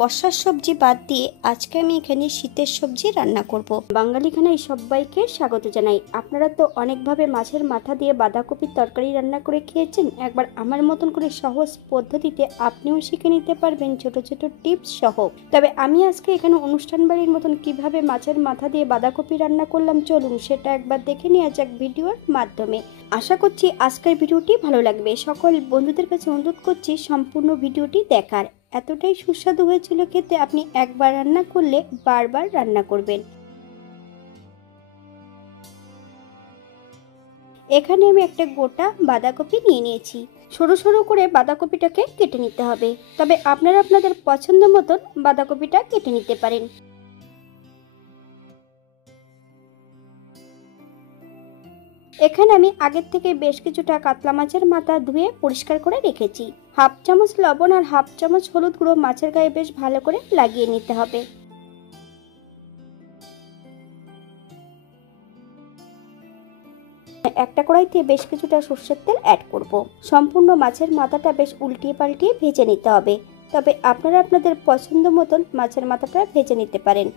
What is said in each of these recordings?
বর্ষার সবজি বাদ দিয়ে আজকে আমি এখানে শীতের সবজি রান্না করব। বাঙালি খানায় সবাইকে স্বাগত জানাই। আপনারা তো অনেকভাবে মাছের মাথা দিয়ে বাঁধাকপির তরকারি রান্না করে খেয়েছেন। একবার আমার মতন করে সহজ পদ্ধতিতে আপনিও শিখে নিতে পারবেন ছোট ছোট টিপস সহ। তবে আমি আজকে এখানে অনুষ্ঠান বাড়ির মতন কিভাবে মাছের মাথা দিয়ে বাঁধাকপি রান্না করলাম, চলুন সেটা একবার দেখে নেওয়া যাক ভিডিওর মাধ্যমে। আশা করছি আজকের ভিডিওটি ভালো লাগবে। সকল বন্ধুদের কাছে অনুরোধ করছি সম্পূর্ণ ভিডিওটি দেখার। এতটাই সুস্বাদু হয়েছিল খেতে, আপনি একবার রান্না করলে বারবার রান্না করবেন। এখানে আমি একটা গোটা বাঁধাকপি নিয়ে নিয়েছি। সরু সরু করে বাঁধাকপিটাকে কেটে নিতে হবে। তবে আপনারা আপনাদের পছন্দ মতন বাঁধাকপিটা কেটে নিতে পারেন। এখানে আমি আগের থেকে বেশ কিছুটা কাতলা মাছের মাথা ধুয়ে পরিষ্কার করে রেখেছি। হাফ চামচ লবণ আর হাফ চামচ হলুদ গুঁড়ো মাছের গায়ে বেশ ভালো করে লাগিয়ে নিতে হবে। একটা কড়াইতে বেশ কিছুটা সর্ষের তেল অ্যাড করব। সম্পূর্ণ মাছের মাথাটা বেশ উল্টিয়ে পাল্টিয়ে ভেজে নিতে হবে। তবে আপনারা আপনাদের পছন্দ মতন মাছের মাথাটা ভেজে নিতে পারেন।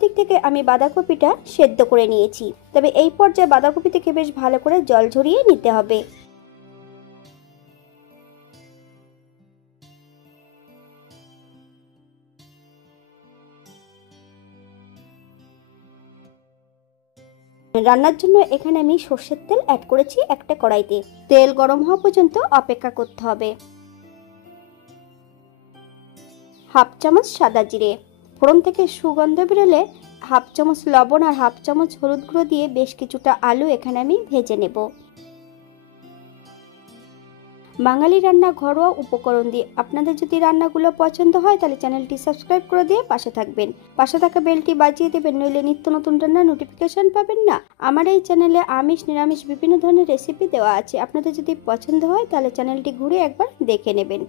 দিক থেকে আমি বাঁধাকপিটা সেদ্ধ করে নিয়েছি। তবে এই পর্যায়ে বাঁধাকপি থেকে বেশ ভালো করে জল ঝরিয়ে নিতে হবে। রান্নার জন্য এখানে আমি সর্ষের তেল অ্যাড করেছি একটা কড়াইতে। তেল গরম হওয়া পর্যন্ত অপেক্ষা করতে হবে। হাফ চামচ সাদা জিরে, ফোড়ন থেকে সুগন্ধ বেরোলে হাফ চামচ লবণ আর হাফ চামচ হলুদ গুঁড়ো দিয়ে বেশ কিছুটা আলু এখানে আমি ভেজে নেব। বাঙালি রান্না ঘরোয়া উপকরণ দিয়ে আপনাদের যদি রান্নাগুলো পছন্দ হয় তাহলে চ্যানেলটি সাবস্ক্রাইব করে দিয়ে পাশে থাকবেন। পাশে থাকা বেলটি বাজিয়ে দেবেন, নইলে নিত্য নতুন রান্নার নোটিফিকেশন পাবেন না। আমার এই চ্যানেলে আমিষ নিরামিষ বিভিন্ন ধরনের রেসিপি দেওয়া আছে। আপনাদের যদি পছন্দ হয় তাহলে চ্যানেলটি ঘুরে একবার দেখে নেবেন।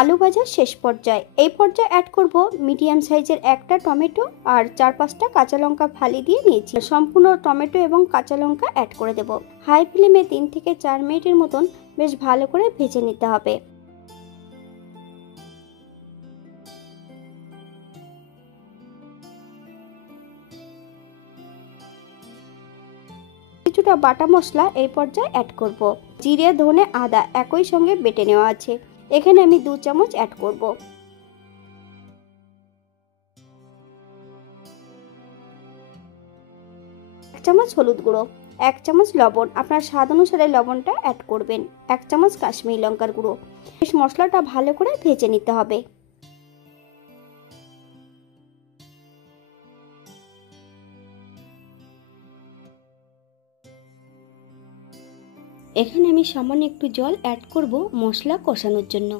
আলু ভাজার শেষ পর্যায়ে এই পর্যায়ে অ্যাড করব মিডিয়াম সাইজের একটা টমেটো আর 4-5টা কাঁচা লঙ্কা ফালি দিয়ে নিয়েছি। সম্পূর্ণ টমেটো এবং কাঁচা লঙ্কা অ্যাড করে দেব। হাই ফ্লেমে 3 থেকে 4 মিনিটের মতন বেশ ভালো করে ভেজে নিতে হবে। কিছুটা বাটা মশলা এই পর্যায়ে অ্যাড করব। জিরে ধনে আদা একই সঙ্গে বেটে নেওয়া আছে, এখানে আমি 2 চামচ অ্যাড করব। 1 চামচ হলুদ গুঁড়ো, 1 চামচ লবণ, আপনার স্বাদ অনুসারে লবণটা অ্যাড করবেন। 1 চামচ কাশ্মীরি লঙ্কার গুঁড়ো। বেশ মশলাটা ভালো করে ভেজে নিতে হবে। এখানে আমি সামান্য একটু জল অ্যাড করব মশলা কষানোর জন্য।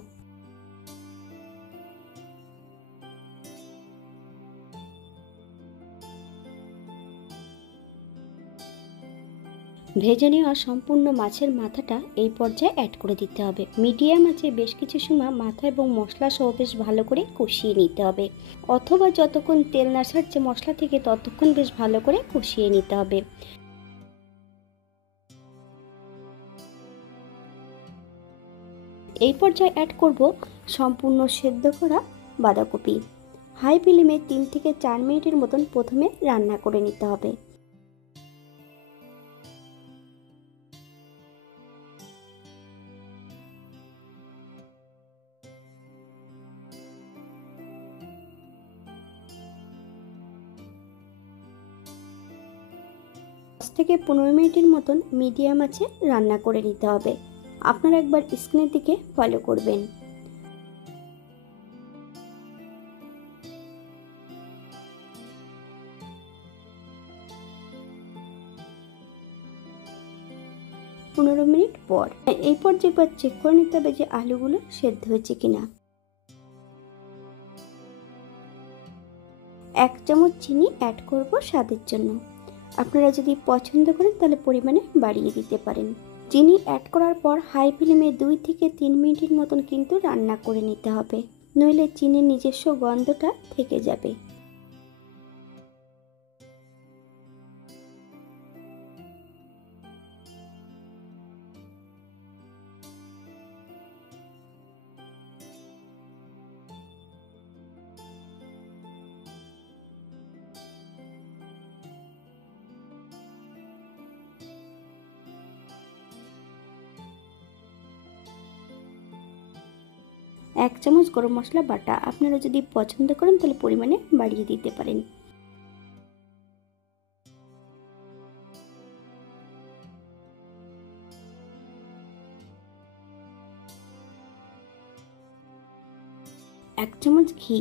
ভেজে নেওয়া সম্পূর্ণ মাছের মাথাটা এই পর্যায়ে অ্যাড করে দিতে হবে। মিডিয়াম আঁচে বেশ কিছু সময় মাথা এবং মশলা সহ বেশ ভালো করে কষিয়ে নিতে হবে, অথবা যতক্ষণ তেল না ছাড়ছে মশলা থেকে ততক্ষণ বেশ ভালো করে কষিয়ে নিতে হবে। এই পর্যায়ে অ্যাড করব সম্পূর্ণ সেদ্ধ করা বাঁধাকপি। হাই ফ্লেমে 3 থেকে 4 মিনিটের মতন প্রথমে রান্না করে নিতে হবে। থেকে 15 মিনিটের মতন মিডিয়াম আঁচে রান্না করে নিতে হবে। আপনারা একবার স্ক্রিনের দিকে ফলো করবেন। পনেরো মিনিট পর এই পর্যায়ে একবার চেক করে নিতে হবে যে আলুগুলো সেদ্ধ হয়েছে কিনা। 1 চামচ চিনি অ্যাড করব স্বাদের জন্য। আপনারা যদি পছন্দ করেন তাহলে পরিমাণে বাড়িয়ে দিতে পারেন। চিনি অ্যাড করার পর হাই ফ্লেমে 2 থেকে 3 মিনিটের মতন কিন্তু রান্না করে নিতে হবে। নইলে চিনির নিজস্ব গন্ধটা থেকে যাবে। এক চামচ গরম মশলা বাটা, আপনারা যদি পছন্দ করেন তাহলে পরিমাণে বাড়িয়ে দিতে পারেন। এক চামচ ঘি।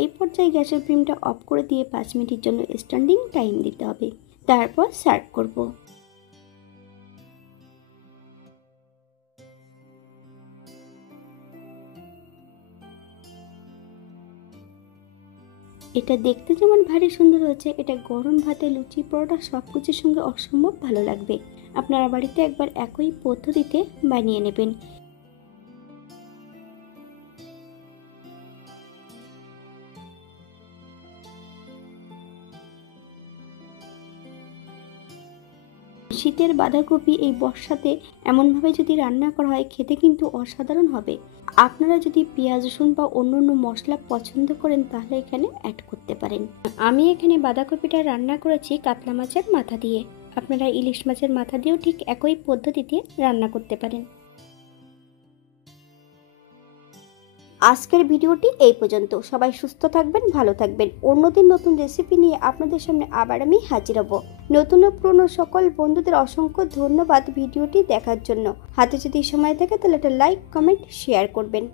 এই পর্যায়ে গ্যাসের ফ্লেমটা অফ করে দিয়ে 5 মিনিটের জন্য স্ট্যান্ডিং টাইম দিতে হবে। তারপর সার্ভ করব। এটা দেখতে যেমন ভারী সুন্দর হয়েছে, এটা গরম ভাতে, লুচি, পরোটা সব কিছুর সঙ্গে অসম্ভব ভালো লাগবে। আপনারা বাড়িতে একবার একই পদ্ধতিতে বানিয়ে নেবেন। শীতের বাঁধাকপি এই বর্ষাতে এমনভাবে যদি রান্না করা হয়, খেতে কিন্তু অসাধারণ হবে। আপনারা যদি পেঁয়াজ, রসুন বা অন্য মশলা পছন্দ করেন তাহলে এখানে অ্যাড করতে পারেন। আমি এখানে বাঁধাকপিটা রান্না করেছি কাতলা মাছের মাথা দিয়ে। আপনারা ইলিশ মাছের মাথা দিয়েও ঠিক একই পদ্ধতিতে রান্না করতে পারেন। আজকের ভিডিওটি এই পর্যন্ত। সবাই সুস্থ থাকবেন, ভালো থাকবেন। অন্যদিন নতুন রেসিপি নিয়ে আপনাদের সামনে আবার আমি হাজির হব। নতুন ও পুরনো সকল বন্ধুদের অসংখ্য ধন্যবাদ ভিডিওটি দেখার জন্য। হাতে যদি সময় থাকে তাহলে একটা লাইক, কমেন্ট, শেয়ার করবেন।